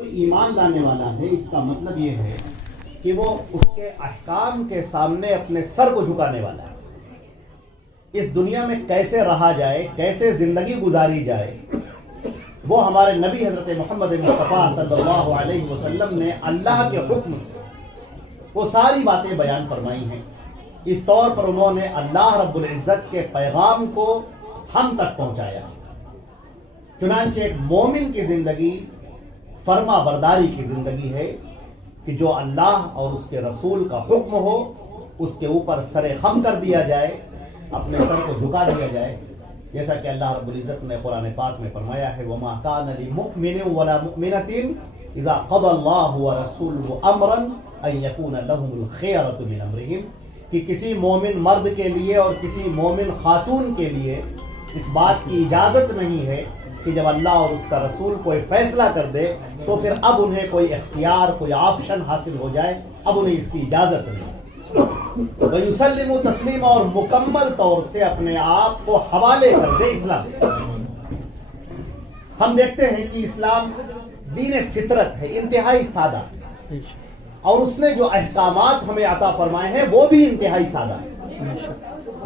ایمان لانے والا ہے اس کا مطلب یہ ہے کہ وہ اس کے احکام کے سامنے اپنے سر کو جھکانے والا ہے. اس دنیا میں کیسے رہا جائے، کیسے زندگی گزاری جائے، وہ ہمارے نبی حضرت محمد مصطفیٰ صلی اللہ علیہ وسلم نے اللہ کے حکم سے وہ ساری باتیں بیان فرمائی ہیں. اس طور پر انہوں نے اللہ رب العزت کے پیغام کو ہم تک پہنچایا. چنانچہ ایک مومن کی زندگی فرما برداری کی زندگی ہے کہ جو اللہ اور اس کے رسول کا حکم ہو اس کے اوپر سر خم کر دیا جائے، اپنے سر کو جھکا دیا جائے، جیسا کہ اللہ رب العزت نے قرآن پاک میں فرمایا ہے وَمَا كَانَ لِمُؤْمِنٍ وَلَا مُؤْمِنَةٍ إِذَا قَضَى اللَّهُ وَرَسُولُهُ أَمْرًا أَن يَكُونَ لَهُمُ الْخِيَرَةُ مِنْ أَمْرِهِمْ، کہ کسی مومن مرد کے لیے اور کسی مومن خاتون کے لیے اس بات کی اجازت نہیں ہے کہ جب اللہ اور اس کا رسول کوئی فیصلہ کر دے تو پھر اب انہیں کوئی اختیار، کوئی آپشن حاصل ہو جائے، اب انہیں اس کی اجازت نہیں. وَيُسَلِّمُ تسلیم، اور مکمل طور سے اپنے آپ کو حوالے کر دے اسلام. ہم دیکھتے ہیں کہ اسلام دین فطرت ہے، انتہائی سادہ، اور اس نے جو احکامات ہمیں عطا فرمائے ہیں وہ بھی انتہائی سادہ ہے.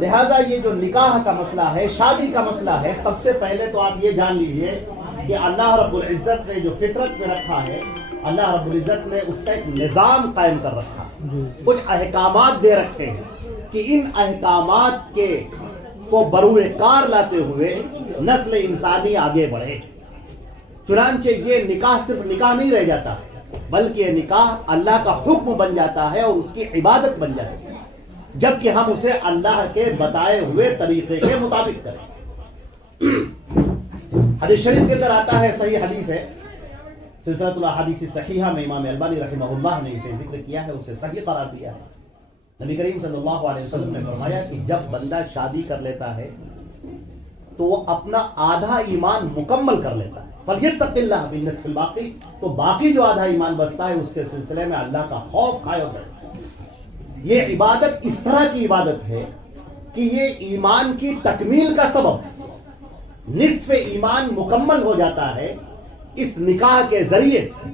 لہٰذا یہ جو نکاح کا مسئلہ ہے، شادی کا مسئلہ ہے، سب سے پہلے تو آپ یہ جان لیجئے کہ اللہ رب العزت نے جو فطرت میں رکھا ہے، اللہ رب العزت نے اس کا ایک نظام قائم کر رکھا، کچھ احکامات دے رکھے ہیں کہ ان احکامات کے کو بروئے کار لاتے ہوئے نسل انسانی آگے بڑھے. چنانچہ یہ نکاح صرف نکاح نہیں رہ جاتا بلکہ یہ نکاح اللہ کا حکم بن جاتا ہے اور اس کی عبادت بن جاتی ہے، جبکہ ہم اسے اللہ کے بتائے ہوئے طریقے کے مطابق کریں. حدیث شریف کے اندر آتا ہے، صحیح حدیث ہے، سلسلۃ الاحادیث الصحیحہ میں امام البانی رحمہ اللہ نے اسے ذکر کیا ہے، اسے صحیح قرار دیا ہے. نبی کریم صلی اللہ علیہ وسلم نے فرمایا کہ جب بندہ شادی کر لیتا ہے تو وہ اپنا آدھا ایمان مکمل کر لیتا ہے. فَلْيَتَّقِ اللَّهَ بِالنِّصْفِ الْبَاقِي، تو باقی جو آدھا ایمان بچتا ہے اس کے سلسلے میں اللہ کا خوف کھائے اور ڈرے. یہ عبادت اس طرح کی عبادت ہے کہ یہ ایمان کی تکمیل کا سبب ہے. نصف ایمان مکمل ہو جاتا ہے اس نکاح کے ذریعے سے.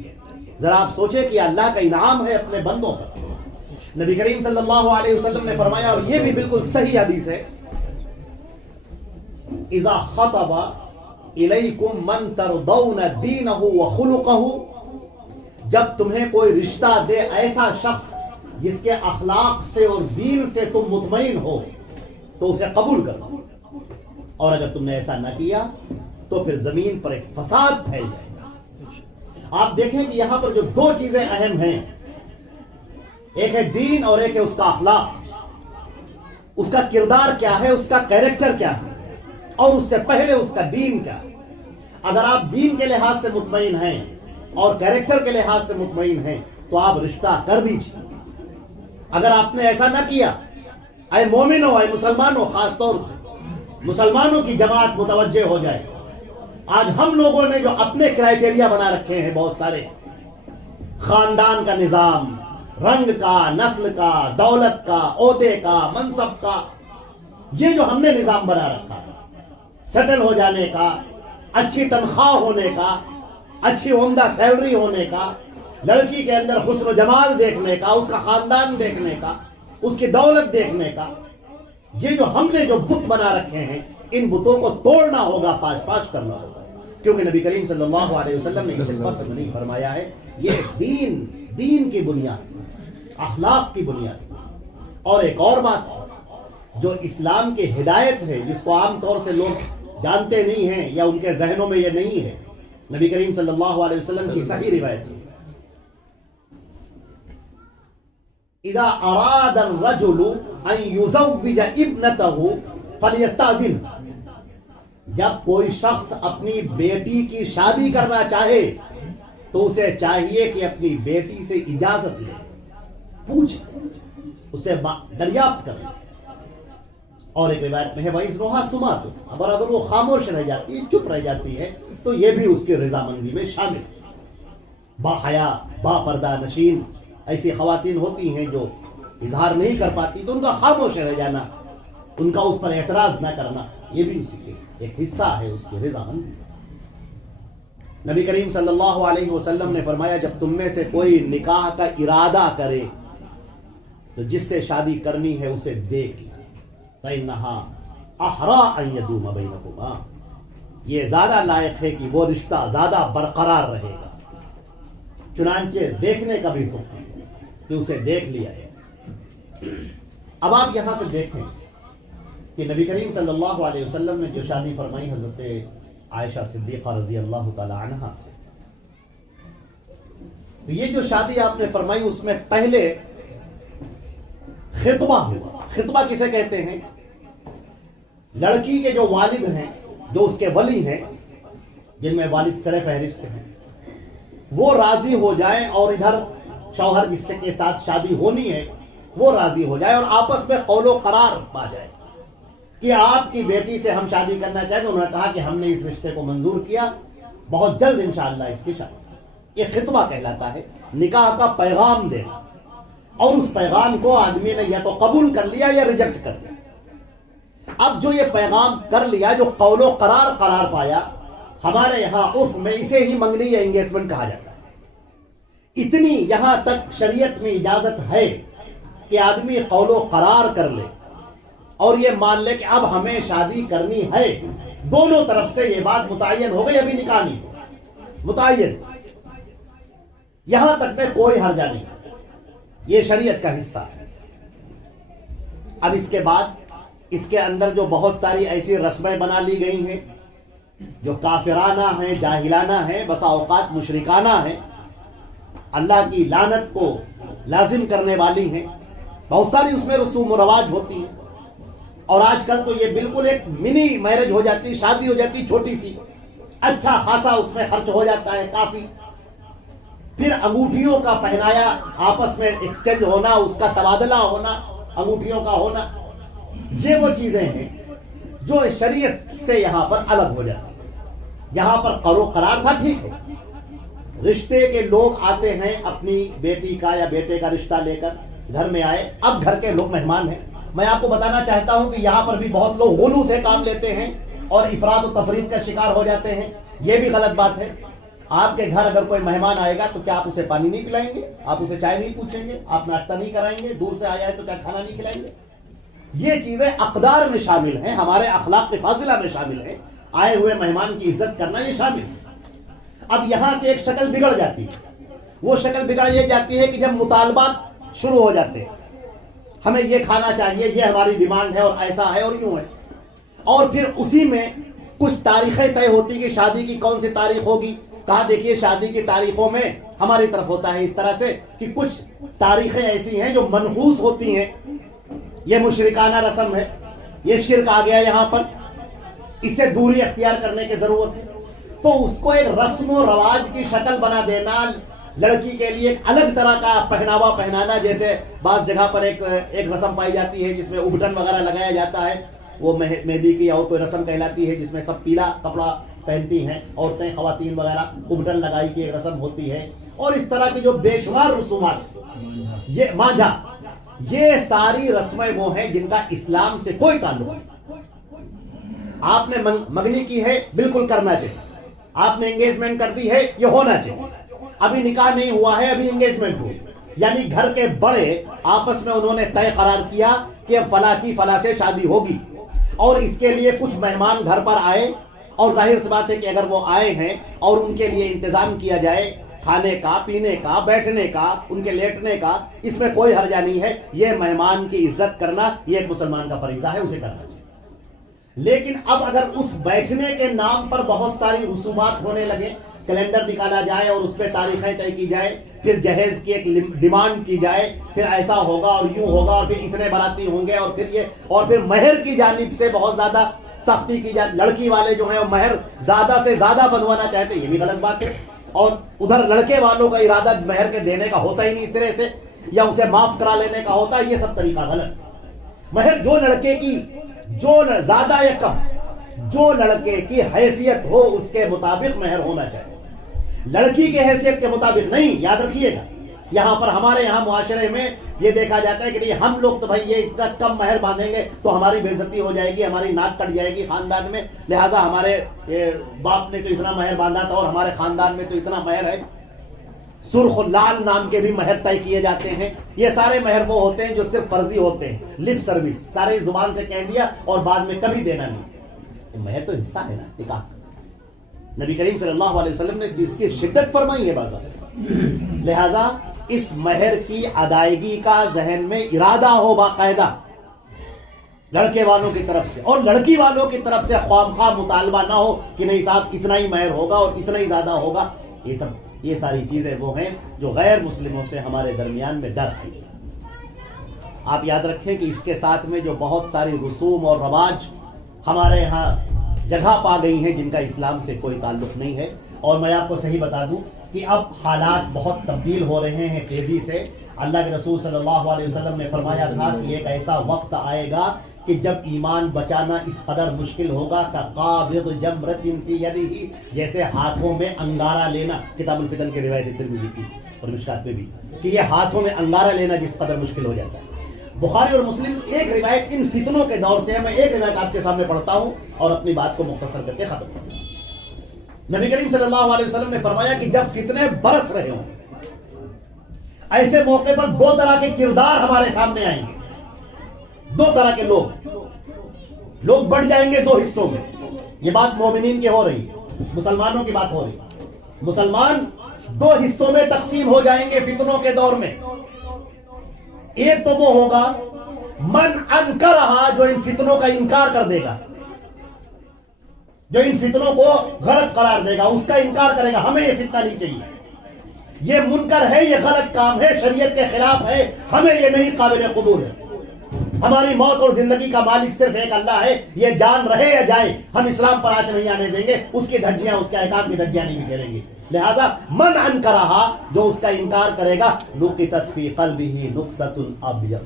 ذرا آپ سوچیں کہ اللہ کا انعام ہے اپنے بندوں پر. نبی کریم صلی اللہ علیہ وسلم نے فرمایا، اور یہ بھی بالکل صحیح حدیث ہے، اذا خطب الیکم من ترضون دینہ وخلقہ، جب تمہیں کوئی رشتہ دے ایسا شخص جس کے اخلاق سے اور دین سے تم مطمئن ہو تو اسے قبول کرو، اور اگر تم نے ایسا نہ کیا تو پھر زمین پر ایک فساد پھیل جائے گا. آپ دیکھیں کہ یہاں پر جو دو چیزیں اہم ہیں، ایک ہے دین اور ایک ہے اس کا اخلاق. اس کا کردار کیا ہے، اس کا کیریکٹر کیا ہے، اور اس سے پہلے اس کا دین کیا ہے. اگر آپ دین کے لحاظ سے مطمئن ہیں اور کیریکٹر کے لحاظ سے مطمئن ہیں تو آپ رشتہ کر دیجیے. اگر آپ نے ایسا نہ کیا، اے مومنوں، اے مسلمانوں، خاص طور سے مسلمانوں کی جماعت متوجہ ہو جائے. آج ہم لوگوں نے جو اپنے کرائٹیریا بنا رکھے ہیں بہت سارے، خاندان کا نظام، رنگ کا، نسل کا، دولت کا، عہدے کا، منصب کا، یہ جو ہم نے نظام بنا رکھا ہے، سیٹل ہو جانے کا، اچھی تنخواہ ہونے کا، اچھی عمدہ سیلری ہونے کا، لڑکی کے اندر حسن و جمال دیکھنے کا، اس کا خاندان دیکھنے کا، اس کی دولت دیکھنے کا، یہ جو ہم نے جو بت بنا رکھے ہیں، ان بتوں کو توڑنا ہوگا، پاش پاش کرنا ہوگا. کیونکہ نبی کریم صلی اللہ علیہ وسلم نے اسے پسند نہیں فرمایا ہے. یہ دین کی بنیاد، اخلاق کی بنیاد. اور ایک اور بات جو اسلام کی ہدایت ہے، جس کو عام طور سے لوگ جانتے نہیں ہیں یا ان کے ذہنوں میں یہ نہیں ہے، نبی کریم صلی اللہ علیہ وسلم کی صحیح روایت ہے، اذا اراد الرجل ان يزوج ابنته فليستاذن، جب کوئی شخص اپنی بیٹی کی شادی کرنا چاہے تو اسے چاہیے کہ اپنی بیٹی سے اجازت لے، پوچھے، اسے دریافت کرے. اور ایک روایت میں ہے وَإِذْنُهَا سُمَاتٌ، اگر وہ خاموش رہ جاتی ہے، چپ رہ جاتی ہے، تو یہ بھی اس کی رضامندی میں شامل ہے. با حیا، با پردہ نشین ایسی خواتین ہوتی ہیں جو اظہار نہیں کر پاتی، تو ان کا خاموش رہ جانا، ان کا اس پر اعتراض نہ کرنا، یہ بھی اسی کے ایک حصہ ہے، اس کی رضامندی. نبی کریم صلی اللہ علیہ وسلم نے فرمایا جب تم میں سے کوئی نکاح کا ارادہ کرے تو جس سے شادی کرنی ہے اسے دیکھ لے، فَإِنَّهَا أَحْرَىٰ أَن يَدُومَ بَيْنَكُمَا، یہ زیادہ لائق ہے کہ وہ رشتہ زیادہ برقرار رہے گا۔ چنانچہ دیکھنے کا بھی حکم ہے کہ اسے دیکھ لیا ہے۔ اب آپ یہاں سے دیکھیں کہ نبی کریم صلی اللہ علیہ وسلم نے جو شادی فرمائی حضرت عائشہ صدیقہ رضی اللہ تعالی عنہا سے، تو یہ جو شادی آپ نے فرمائی اس میں پہلے خطبہ ہوا۔ خطبہ کسے کہتے ہیں؟ لڑکی کے جو والد ہیں، جو اس کے ولی ہیں، جن میں والد سر فہرست ہیں، وہ راضی ہو جائیں اور ادھر شوہر جس سے کے ساتھ شادی ہونی ہے وہ راضی ہو جائے اور آپس میں قول و قرار پا جائے کہ آپ کی بیٹی سے ہم شادی کرنا چاہتے ہیں۔ انہوں نے کہا کہ ہم نے اس رشتے کو منظور کیا، بہت جلد انشاءاللہ اس کی شادی۔ یہ خطبہ کہلاتا ہے، نکاح کا پیغام دینا، اور اس پیغام کو آدمی نے یا تو قبول کر لیا یا ریجیکٹ کر لیا۔ اب جو یہ پیغام کر لیا، جو قول و قرار پایا، ہمارے یہاں عرف میں اسے ہی منگنی یا انگیجمنٹ کہا جاتا ہے۔ اتنی یہاں تک شریعت میں اجازت ہے کہ آدمی قول و قرار کر لے اور یہ مان لے کہ اب ہمیں شادی کرنی ہے، دونوں طرف سے یہ بات متعین ہو گئی، ابھی نکاح نہیں متعین، یہاں تک میں کوئی حرجہ نہیں، یہ شریعت کا حصہ ہے۔ اب اس کے بعد اس کے اندر جو بہت ساری ایسی رسمیں بنا لی گئی ہیں جو کافرانہ ہیں، جاہلانہ ہیں، بسا اوقات مشرکانہ ہیں، اللہ کی لعنت کو لازم کرنے والی ہیں، بہت ساری اس میں رسوم و رواج ہوتی ہیں، اور آج کل تو یہ بالکل ایک منی میرج ہو جاتی، شادی ہو جاتی چھوٹی سی، اچھا خاصا اس میں خرچ ہو جاتا ہے کافی، پھر انگوٹھیوں کا پہنایا، آپس میں ایکسچینج ہونا، اس کا تبادلہ ہونا، انگوٹھیوں کا ہونا، یہ وہ چیزیں ہیں جو شریعت سے یہاں پر الگ ہو جاتی ہیں۔ یہاں پر قرار تھا، ٹھیک ہے، رشتے کے لوگ آتے ہیں، اپنی بیٹی کا یا بیٹے کا رشتہ لے کر گھر میں آئے، اب گھر کے لوگ مہمان ہیں۔ میں آپ کو بتانا چاہتا ہوں کہ یہاں پر بھی بہت لوگ غلو سے کام لیتے ہیں اور افراد و تفرید کا شکار ہو جاتے ہیں، یہ بھی غلط بات ہے۔ آپ کے گھر اگر کوئی مہمان آئے گا تو کیا آپ اسے پانی نہیں پلائیں گے؟ آپ اسے چائے نہیں پوچھیں گے؟ آپ ناشتہ نہیں کرائیں گے؟ دور سے آیا ہے تو کیا کھانا نہیں کھلائیں گے؟ یہ چیزیں اقدار میں شامل ہیں، ہمارے اخلاق فاضلہ میں شامل ہیں، آئے ہوئے مہمان کی عزت کرنا یہ شامل ہے۔ اب یہاں سے ایک شکل بگڑ جاتی ہے، وہ شکل بگڑ یہ جاتی ہے کہ جب مطالبات شروع ہو جاتے ہیں، ہمیں یہ کھانا چاہیے، یہ ہماری ڈیمانڈ ہے، اور ایسا ہے اور یوں ہے، اور پھر اسی میں کچھ تاریخیں طے ہوتی کہ شادی کی کون سی تاریخ ہوگی۔ کہا دیکھیے شادی کی تاریخوں میں ہماری طرف ہوتا ہے اس طرح سے کہ کچھ تاریخیں ایسی ہیں جو منحوس ہوتی ہیں، یہ مشرکانہ رسم ہے، یہ شرک آ گیا یہاں پر، اس سے دوری اختیار کرنے کی ضرورت ہے، تو اس کو ایک رسم و رواج کی شکل بنا دینا، لڑکی کے لیے ایک الگ طرح کا پہناوا پہنانا، جیسے بعض جگہ پر ایک رسم پائی جاتی ہے جس میں ابٹن وغیرہ لگایا جاتا ہے، وہ مہندی کی اور کوئی رسم کہلاتی ہے جس میں سب پیلا کپڑا پہنتی ہیں عورتیں، خواتین وغیرہ، ابٹن لگائی کی ایک رسم ہوتی ہے، اور اس طرح کی جو بے شمار رسومات، یہ مانجھا، یہ ساری رسمیں وہ ہیں جن کا اسلام سے کوئی تعلق نہیں۔ آپ نے منگنی کی ہے، بالکل کرنا چاہیے، آپ نے انگیجمنٹ کر دی ہے، یہ ہونا چاہیے، ابھی نکاح نہیں ہوا ہے، ابھی انگیجمنٹ ہوئی، یعنی گھر کے بڑے آپس میں انہوں نے طے قرار کیا کہ اب فلاں کی فلاں سے شادی ہوگی، اور اس کے لیے کچھ مہمان گھر پر آئے، اور ظاہر سی بات ہے کہ اگر وہ آئے ہیں اور ان کے لیے انتظام کیا جائے کھانے کا، پینے کا، بیٹھنے کا، ان کے لیٹنے کا، اس میں کوئی حرجہ نہیں ہے، یہ مہمان کی عزت کرنا یہ ایک مسلمان کا فریضہ ہے، اسے کرنا چاہیے۔ لیکن اب اگر اس بیٹھنے کے نام پر بہت ساری رسومات ہونے لگے، کیلنڈر نکالا جائے اور اس پہ تاریخیں طے کی جائے، پھر جہیز کی ایک ڈیمانڈ کی جائے، پھر ایسا ہوگا اور یوں ہوگا، اور پھر اتنے باراتی ہوں گے، اور پھر یہ، اور پھر مہر کی جانب سے بہت زیادہ سختی کی جائے، لڑکی والے جو ہیں وہ مہر زیادہ سے زیادہ بندھوانا چاہتے ہیں، یہ بھی غلط بات ہے، اور ادھر لڑکے والوں کا ارادہ مہر کے دینے کا ہوتا ہی نہیں اس طرح سے، یا اسے معاف کرا لینے کا ہوتا ہے، یہ سب طریقہ غلط۔ مہر جو لڑکے کی، جو زیادہ یا کم، جو لڑکے کی حیثیت ہو اس کے مطابق مہر ہونا چاہیے، لڑکی کی حیثیت کے مطابق نہیں، یاد رکھیے گا، یہاں پر ہمارے یہاں معاشرے میں یہ دیکھا جاتا ہے کہ نہیں ہم لوگ تو بھائی یہ اتنا کم مہر باندھیں گے تو ہماری بے عزتی ہو جائے گی، ہماری ناک کٹ جائے گی خاندان میں، لہٰذا ہمارے باپ نے تو اتنا مہر باندھا تھا اور ہمارے خاندان میں تو اتنا مہر ہے۔ سرخ و لال نام کے بھی مہر طے کیے جاتے ہیں۔ یہ سارے مہر وہ ہوتے ہیں جو صرف فرضی ہوتے ہیں، لپ سروس، سارے زبان سے کہہ دیا اور بعد میں کبھی دینا نہیں۔ مہر تو حصہ ہے نا نکاح۔ نبی کریم صلی اللہ علیہ وسلم نے اس کی شدت فرمائی ہے بازار، لہذا اس مہر کی ادائیگی کا ذہن میں ارادہ ہو باقاعدہ لڑکے والوں کی طرف سے، اور لڑکی والوں کی طرف سے خواہ خواہ مطالبہ نہ ہو کہ نہیں صاحب اتنا ہی مہر ہوگا اور اتنا ہی زیادہ ہوگا۔ یہ ساری چیزیں وہ ہیں جو غیر مسلموں سے ہمارے درمیان میں ڈر آئی۔ آپ یاد رکھیں کہ اس کے ساتھ میں جو بہت ساری رسوم اور رواج ہمارے یہاں جگہ پا گئی ہیں جن کا اسلام سے کوئی تعلق نہیں ہے، اور میں آپ کو صحیح بتا دوں کہ اب حالات بہت تبدیل ہو رہے ہیں تیزی سے۔ اللہ کے رسول صلی اللہ علیہ وسلم نے فرمایا تھا کہ ایک ایسا وقت آئے گا کہ جب ایمان بچانا اس قدر مشکل ہوگا کہ قابض جمرۃ فی یدہ، جیسے ہاتھوں میں انگارہ لینا، کتاب الفتن کی روایت ترمذی کی اور مشکات میں بھی، کہ یہ ہاتھوں میں انگارہ لینا جس قدر مشکل ہو جاتا ہے۔ بخاری اور مسلم ایک روایت ان فتنوں کے دور سے ہے، میں ایک روایت آپ کے سامنے پڑھتا ہوں اور اپنی بات کو مختصر کر کے ختم کرتا ہوں۔ نبی کریم صلی اللہ علیہ وسلم نے فرمایا کہ جب فتنے برس رہے ہوں، ایسے موقع پر دو طرح کے کردار ہمارے سامنے آئیں گے، دو طرح کے لوگ بڑھ جائیں گے دو حصوں میں۔ یہ بات مومنین کی ہو رہی ہے، مسلمانوں کی بات ہو رہی ہے۔ مسلمان دو حصوں میں تقسیم ہو جائیں گے فتنوں کے دور میں۔ ایک تو وہ ہوگا من انکرہا، جو ان فتنوں کا انکار کر دے گا، جو ان فتنوں کو غلط قرار دے گا، اس کا انکار کرے گا، ہمیں یہ فتنہ نہیں چاہیے، یہ منکر ہے، یہ غلط کام ہے، شریعت کے خلاف ہے، ہمیں یہ نہیں قابل قبول ہے، ہماری موت اور زندگی کا مالک صرف ایک اللہ ہے، یہ جان رہے یا جائے ہم اسلام پر آج نہیں آنے دیں گے، اس کی دھجیاں، اس کے احکام کی دھجیاں نہیں بکھیریں گے۔ لہذا من انکرہا، جو اس کا انکار کرے گا، نقطت فی قلبہ نقطۃ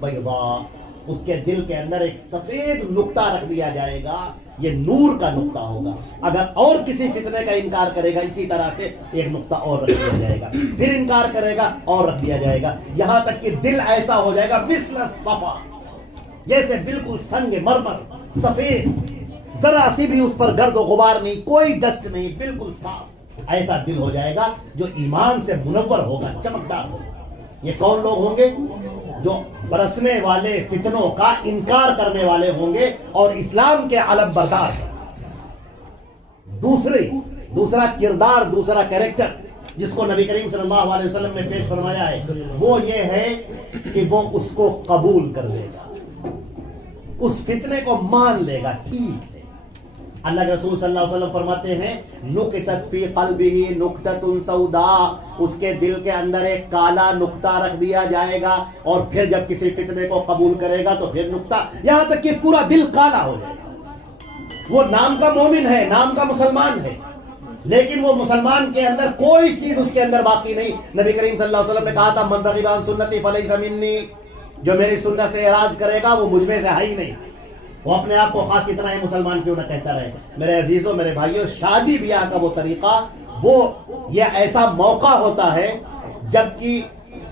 بیضاء، اس کے دل کے اندر ایک سفید نقطہ رکھ دیا جائے گا، یہ نور کا نقطہ ہوگا۔ اگر اور کسی فتنے کا انکار کرے گا اسی طرح سے ایک نقطہ اور رکھ دیا جائے گا، پھر انکار کرے گا اور رکھ دیا جائے گا، یہاں تک کہ دل ایسا ہو جائے گا مثل الصفا، جیسے بالکل سنگ مرمر، سفید، ذرا سی بھی اس پر گرد و غبار نہیں، کوئی ڈسٹ نہیں، بالکل صاف، ایسا دل ہو جائے گا جو ایمان سے منور ہوگا، چمکدار ہوگا۔ یہ کون لوگ ہوں گے؟ جو برسنے والے فتنوں کا انکار کرنے والے ہوں گے اور اسلام کے علم بردار ہیں۔ دوسرا کردار، دوسرا کریکٹر جس کو نبی کریم صلی اللہ علیہ وسلم نے پیش فرمایا ہے وہ یہ ہے کہ وہ اس کو قبول کر لے گا، اس فتنے کو مان لے گا، ٹھیک ہے۔ اللہ کے رسول صلی اللہ علیہ وسلم فرماتے ہیں نقطت فی قلبہ نقطۃ سوداء، اس کے دل کے اندر ایک کالا نقطہ رکھ دیا جائے گا، اور پھر جب کسی فتنے کو قبول کرے گا تو پھر نقطہ، یہاں تک کہ پورا دل کالا ہو جائے گا۔ وہ نام کا مومن ہے، نام کا مسلمان ہے، لیکن وہ مسلمان کے اندر کوئی چیز اس کے اندر باقی نہیں۔ نبی کریم صلی اللہ علیہ وسلم نے کہا تھا من رغب عن سنتی فلیس منی، جو میری سنت سے اعراض کرے گا وہ مجھ میں سے ہے ہی نہیں۔ وہ اپنے آپ کو خواہ کتنا ہی مسلمان کیوں نہ کہتا رہے۔ میرے عزیزوں، میرے بھائیوں، شادی بیاہ کا وہ طریقہ، وہ یہ ایسا موقع ہوتا ہے جبکہ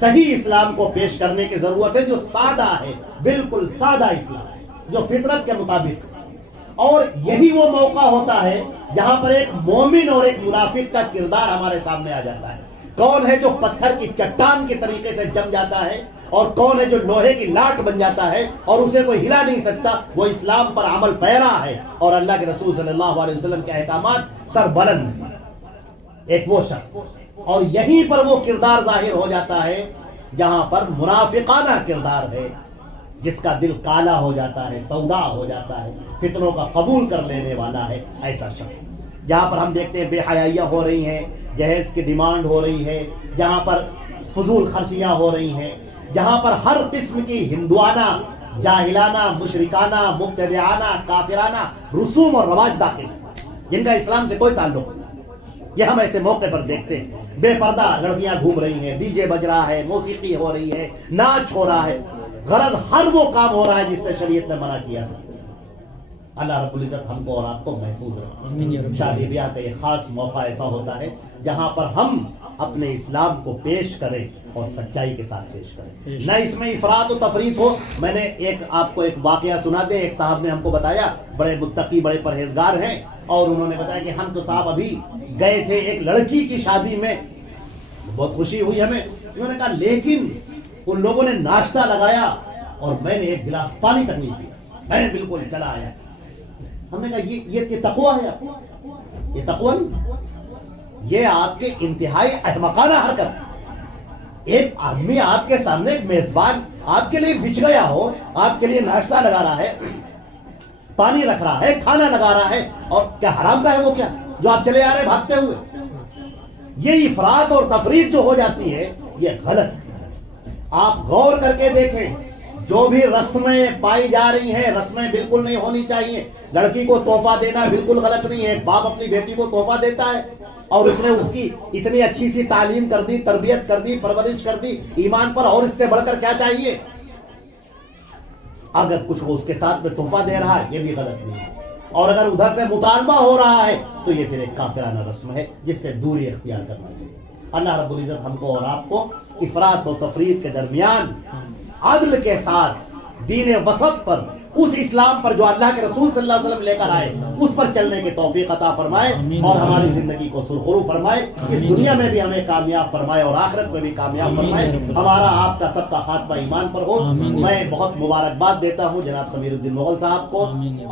صحیح اسلام کو پیش کرنے کی ضرورت ہے، جو سادہ ہے، بالکل سادہ اسلام جو فطرت کے مطابق، اور یہی وہ موقع ہوتا ہے جہاں پر ایک مومن اور ایک منافق کا کردار ہمارے سامنے آ جاتا ہے۔ کون ہے جو پتھر کی چٹان کے طریقے سے جم جاتا ہے، اور کون ہے جو لوہے کی لاٹ بن جاتا ہے اور اسے کوئی ہلا نہیں سکتا، وہ اسلام پر عمل پیرا ہے اور اللہ کے رسول صلی اللہ علیہ وسلم کے احکامات سر بلند، ایک وہ شخص۔ اور یہیں پر وہ کردار ظاہر ہو جاتا ہے جہاں پر منافقانہ کردار ہے، جس کا دل کالا ہو جاتا ہے، سودا ہو جاتا ہے، فتنوں کا قبول کر لینے والا ہے ایسا شخص۔ جہاں پر ہم دیکھتے ہیں بے حیائیاں ہو رہی ہیں، جہیز کی ڈیمانڈ ہو رہی ہے، جہاں پر فضول خرچیاں ہو رہی ہیں، جہاں پر ہر قسم کی ہندوانہ، جاہلانہ، مشرکانہ، مبتدعانہ، کافرانہ رسوم اور رواج داخل ہیں جن کا اسلام سے کوئی تعلق نہیں۔ یہ ہم ایسے موقع پر دیکھتے ہیں، بے پردہ لڑکیاں گھوم رہی ہیں، ڈی جے بج رہا ہے، موسیقی ہو رہی ہے، ناچ ہو رہا ہے، غرض ہر وہ کام ہو رہا ہے جس نے شریعت نے منع کیا تھا۔ اللہ رب العزت ہم کو اور آپ کو محفوظ رکھے۔ شادی بیاہ کا یہ خاص موقع ایسا ہوتا ہے جہاں پر ہم اپنے اسلام کو پیش کریں اور سچائی کے ساتھ پیش کریں، نہ اس میں افراط و تفریط ہو۔ میں نے آپ کو ایک واقعہ سنا دیں، ایک صاحب نے ہم کو بتایا، بڑے متقی بڑے پرہیزگار ہیں، اور انہوں نے بتایا کہ ہم تو صاحب ابھی گئے تھے ایک لڑکی کی شادی میں، بہت خوشی ہوئی ہمیں، انہوں نے کہا لیکن ان لوگوں نے ناشتہ لگایا اور میں نے ایک گلاس پانی تک نہیں پیا، میں بالکل چلا آیا۔ ہم نے کہا یہ تقوی ہے؟ یہ تقوی نہیں، یہ آپ کے انتہائی احمقانہ حرکت۔ ایک آدمی آپ کے سامنے، ایک میزبان آپ کے لیے بچھ گیا ہو، آپ کے لیے ناشتہ لگا رہا ہے، پانی رکھ رہا ہے، کھانا لگا رہا ہے، اور کیا حرام کا ہے وہ؟ کیا جو آپ چلے آ رہے بھاگتے ہوئے؟ یہ افراط اور تفریط جو ہو جاتی ہے یہ غلط ہے۔ آپ غور کر کے دیکھیں، جو بھی رسمیں پائی جا رہی ہیں، رسمیں بالکل نہیں ہونی چاہیے۔ لڑکی کو تحفہ دینا بالکل غلط نہیں ہے، باپ اپنی بیٹی کو تحفہ دیتا ہے اور اس نے اس کی اتنی اچھی سی تعلیم کر دی، تربیت کر دی، پرورش کر دی ایمان پر، اور اس سے بڑھ کر کیا چاہیے؟ اگر کچھ وہ اس کے ساتھ میں تحفہ دے رہا ہے یہ بھی غلط نہیں ہے، اور اگر ادھر سے مطالبہ ہو رہا ہے تو یہ پھر ایک کافرانہ رسم ہے جس سے دوری اختیار کرنا چاہیے۔ اللہ رب العزت ہم کو اور آپ کو افراط و تفریط کے درمیان عدل کے ساتھ دین وسط پر، اس اسلام پر جو اللہ کے رسول صلی اللہ علیہ وسلم لے کر آئے، اس پر چلنے کی توفیق عطا فرمائے، اور ہماری زندگی کو سرخرو فرمائے، اس دنیا میں بھی ہمیں کامیاب فرمائے اور آخرت میں بھی کامیاب فرمائے۔ ہمارا آپ کا سب کا خاتمہ ایمان پر ہو۔ میں بہت مبارکباد دیتا ہوں جناب سمیر الدین مغل صاحب کو،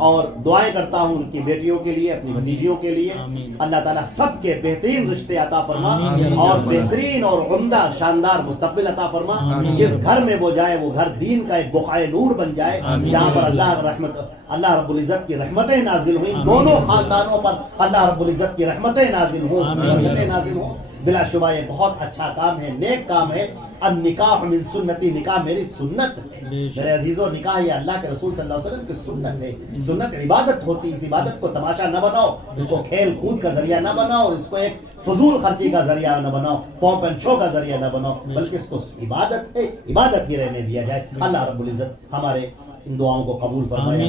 اور دعائیں کرتا ہوں ان کی بیٹیوں کے لیے، اپنی بھتیجیوں کے لیے۔ اللہ تعالیٰ سب کے بہترین رشتے عطا فرما اور بہترین اور عمدہ شاندار مستقبل عطا فرما۔ جس گھر میں وہ جائے وہ گھر دین کا ایک بقعۂ نور بن جائے، جہاں پر اللہ رب العزت کی رحمتیں نازل ہوئیں، دونوں خاندانوں پر اللہ رب العزت کی رحمتیں نازل ہوں، برکتیں نازل ہوں۔ بلا شبہ یہ بہت اچھا کام ہے، نیک کام ہے۔ النکاح من سنتی، نکاح میری سنت ہے میرے عزیزوں، نکاح یہ اللہ کے رسول صلی اللہ علیہ وسلم کی سنت ہے۔ سنت عبادت ہوتی ہے، اس عبادت کو تماشا نہ بناؤ، اس کو کھیل کود کا ذریعہ نہ بناؤ، اور اس کو ایک فضول خرچی کا ذریعہ نہ بناؤ، پومپ اینڈ شو کا ذریعہ نہ بناؤ، بلکہ اس کو عبادت ہے، عبادت ہی رہنے دیا جائے۔ اللہ رب العزت ہمارے ان دعاؤں کو قبول فرمائے،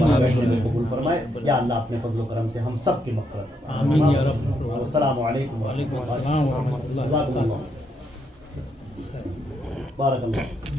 قبول فرمائے۔ یا اللہ اپنے فضل و کرم سے ہم سب کی مغفرت۔ آمین یا رب۔ السلام علیکم ورحمۃ اللہ۔ بارک اللہ۔